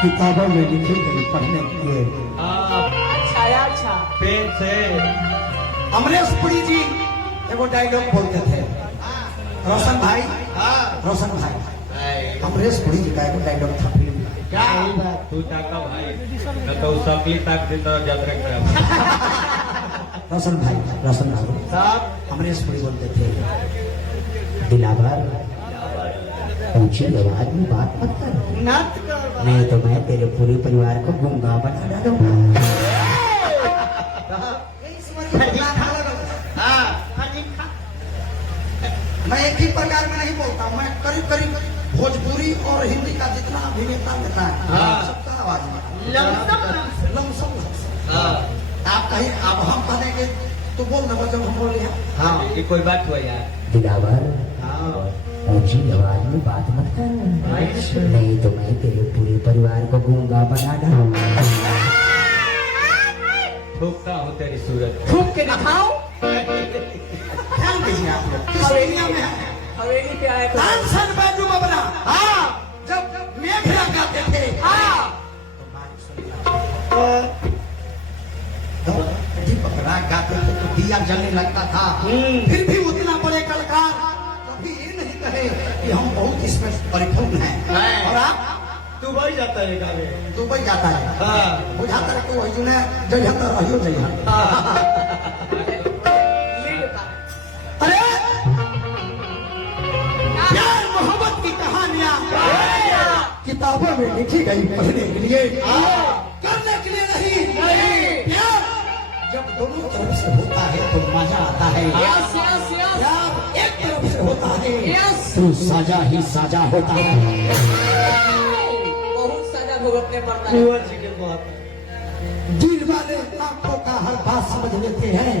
किताबों में लिखी गई पढ़ने के लिए। अच्छा पेन से अमरीश पुरी जी एगो डायलॉग बोलते थे। रोशन भाई, रोशन भाई, अमरीश पुरी जी का एगो डायलॉग था फिल्म में। क्या तू ताका भाई न तो सकली ताक दिन तो यात्रा कर। रोशन भाई साहब अमरीश पुरी बोलते थे, दिलावर ऊंची आवाज में बात मत कर, नहीं तो मैं तेरे पूरे परिवार को गूंगा बना डालूंगा। मैं एक ही प्रकार में नहीं बोलता हूँ, मैं करीब करीब भोजपुरी और हिंदी का जितना अभिनेता लेता है सबका आवाज में लमसम। आप कहीं अब हम बनेंगे तो बोल दो जब हम बोल रहे। हाँ ये कोई बात हुआ यार। दिलावर ऊंची आवाज में बात मत कर, नहीं तो मैं तेरे पूरे परिवार को गूंगा बना डालूंगा। थूकता हूँ तेरी सूरत। थूक के दिखाओ। ध्यान दीजिए आप लोग, किस दुनिया में है? हवेली पे आए तो तानसेन बैजू बबरा जब मेघरा गाते थे तो दीपक राग गाते थे तो दिया जलने लगता था। फिर भी उतना बड़े कलाकार कभी ये नहीं कहे कि हम बहुत इसमें परिपूर्ण हैं। और आप दुबई जाता है गावे। दुबई जाता है, बुझाता है कि वही जो है जगह तो रहियो जगह। अरे प्यार मोहब्बत की कहानियां किताबों में लिखी गई पढ़ने के लिए, करने के लिए नहीं। प्यार जब दोनों तरफ से होता है तो मजा आता है। प्यार एक तरफ से होता है तो साजा ही साजा होता है। बहुत सजा भुगतने पड़ता है। कुंवर जी के बात दिल वाले आंखों का हर बात समझ लेते हैं,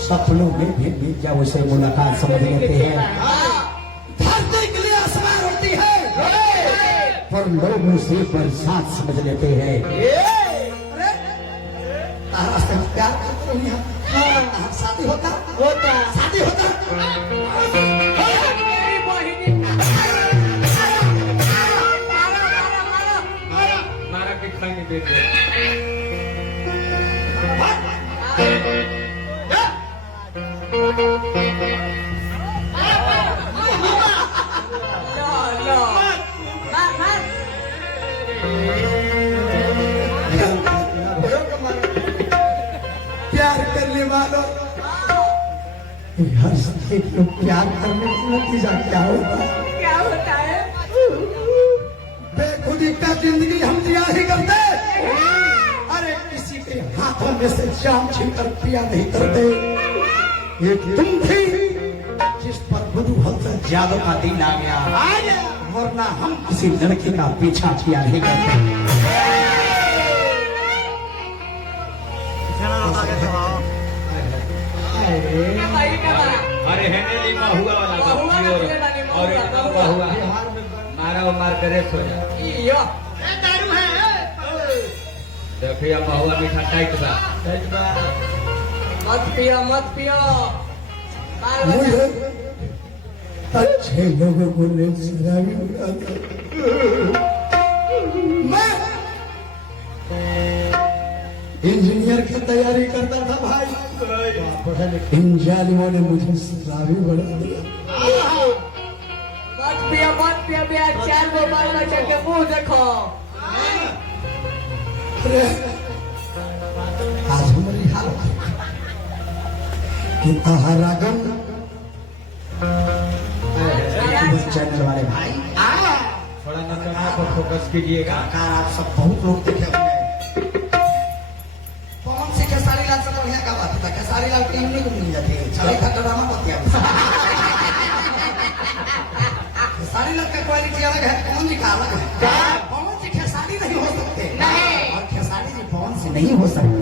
सपनों में भी जब उसे मुलाकात समझ लेते हैं। धरती के लिए आसमान होती है पर लोग उसे बरसात समझ लेते हैं। तारा से प्यार करते हो यहाँ, शादी होता शादी होता। मारा के खाने दे दे। प्यार करने वालों हर एक लोग प्यार करने का नतीजा क्या होगा? क्या होता है? बेखुदी का जिंदगी हम जिया ही करते। अरे किसी के हाथों में से जाम छीनकर पिया नहीं करते। ये तुम थी जिस पर बुधु हल्सर ज्यादा का दिन आ गया, वरना हम किसी लड़की का पीछा किया नहीं करते। अरे हैने लिखा हुआ वाला और एकदम हुआ मारा और मार करे सो जा। देखिए महुआ मीठा टाइट बा। मत पियो मुझे अच्छे लोगों को शराबी बनाता। मैं इंजीनियर की तैयारी करता था भाई, इन जालिमों ने मुझे शराबी बना दिया। मत पियो बिया 4 गो बाल बच्चा के मुंह देखो। अरे आज हमारी हालत कि आहारागम चैनल वाले भाई थोड़ा नजर पर फोकस कीजिएगा। आप सब बहुत लोग देखे होंगे। कौन से खेसारी लाल से बढ़िया का बात था? खेसारी लाल टीम नहीं को मिल जाती है, छवि का ड्रामा होती है। खेसारी लाल का क्वालिटी अलग है, पवन जी का अलग है। पवन जी खेसारी नहीं हो सकते और खेसारी जी पवन से नहीं हो सकते।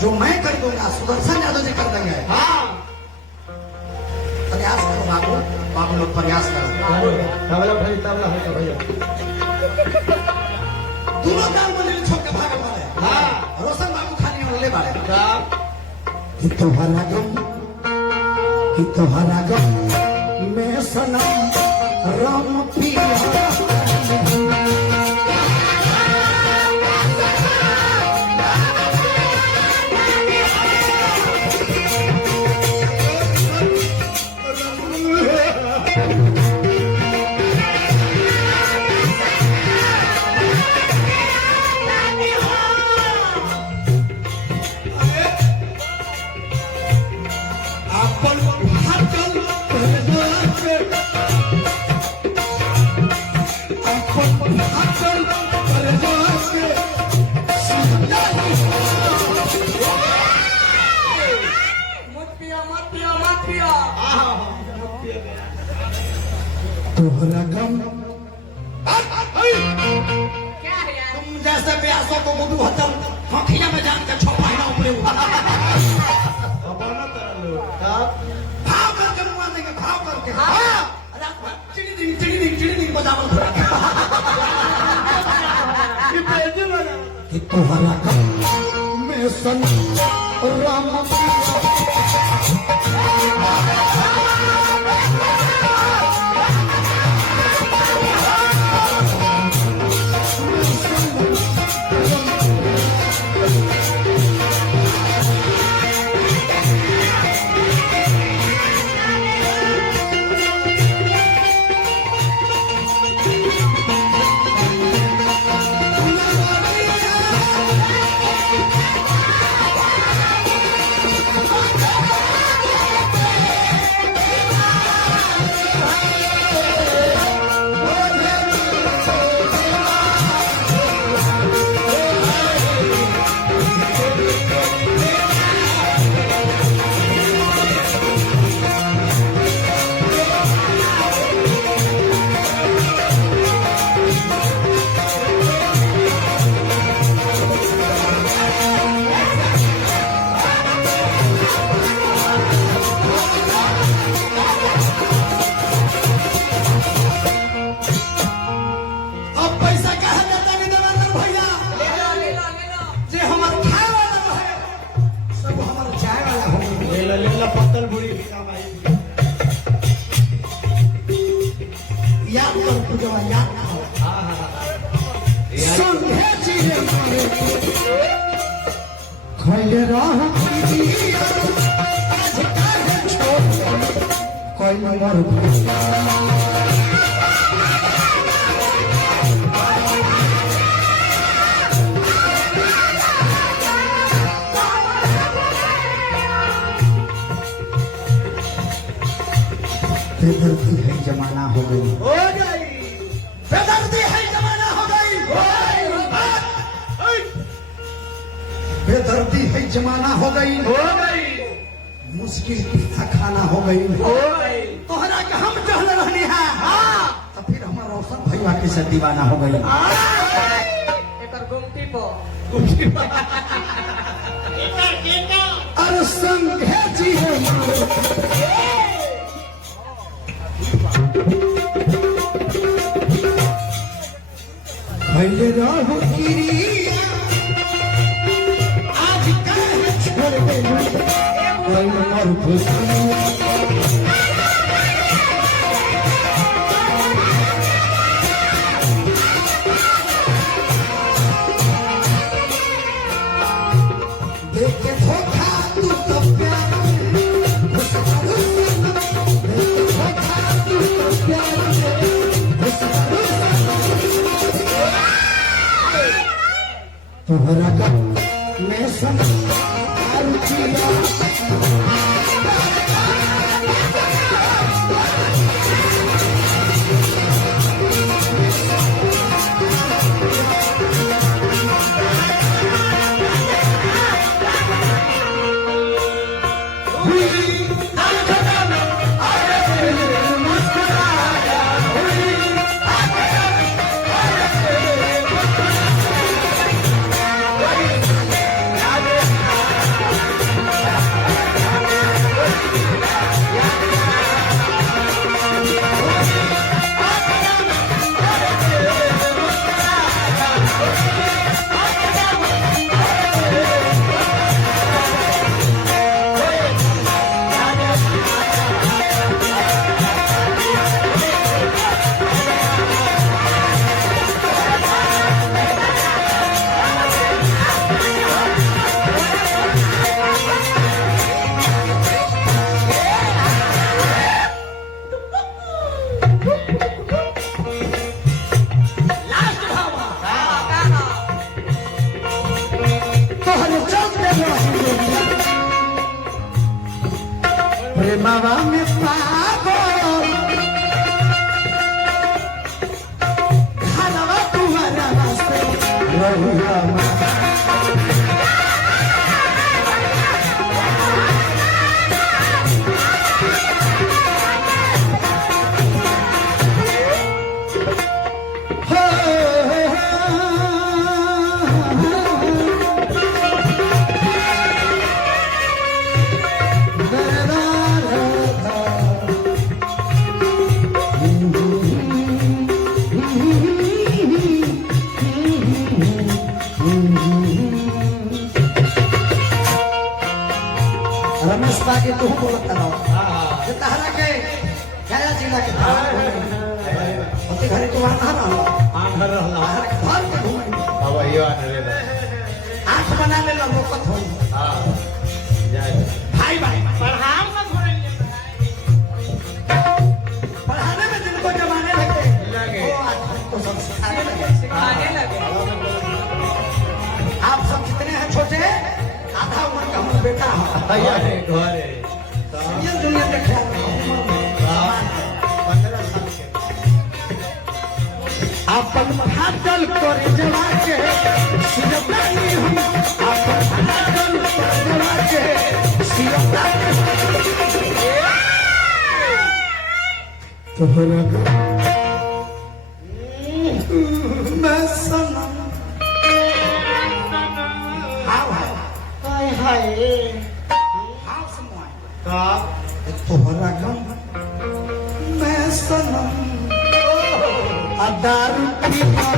जो मैं कर दूंगा सुदर्शन यादव जी कर देंगे। प्रयास करो बाबू लोग प्रयास करो। दोनों काम में छोड़ के भागे वाले रोशन बाबू खाने वाले वाले कि तुम्हारा गम मैं सनम तोहरा गम क्या है यार? तुम जैसे प्यासों को गुडू हतम हथिया में जान के छो पाना ऊपरे भाव करके मुआ देंगे भाव करके हाँ रात में चिड़ी बजावल कि तोहरा गम में सन राम पत्तल बुरी याद कर पूजवा याद संगे चिरे मारे खैले रह आज काहे छोड़ कोई मर बेदर्दी है जमाना हो गई बेदर्दी है जमाना हो गई बेदर्दी है जमाना हो गई मुश्किल पीता खाना हो गई तोहरा के हम चहल रहनी है तो फिर हमारा रोशन भैया के से दीवाना हो गई एकर गुमटी पर अरे संगे जी है खैले रह किरिया आज काहे छोड़ देलू कोई मर खुशी देख के धोखा तू तो प्यार में घुस पड़ू देख के धोखा तू तो प्यार में घुस पड़ू तोहरा का मैं सन आरुचिया तू बोलत ना हाँ जे तहरा के गया जिला के ओते घरे तू वहां ना हाँ घर रहला घर के घुमाई अब यो आने ले आंख बना ले लो रोकत होई हाँ जाए भाई भाई पढ़ाओ ना थोड़े पढ़ाने में जिनको जमाने लगे वो आज तो सब सिखाने लगे सिखाने लगे आप सब कितने हैं छोटे आधा उम्र का हूँ बेटा है घरे घरे ये दुनिया के ख्याल में उम्र में 15 साल के अपन फाटल कर जवा के सिरपानी हम अपन फाटल कर जवा के सिरपानी तोहरा मैं सनम हाय हाय हाय हाय समझ का तोहरा गम मैं सनम दारू पीना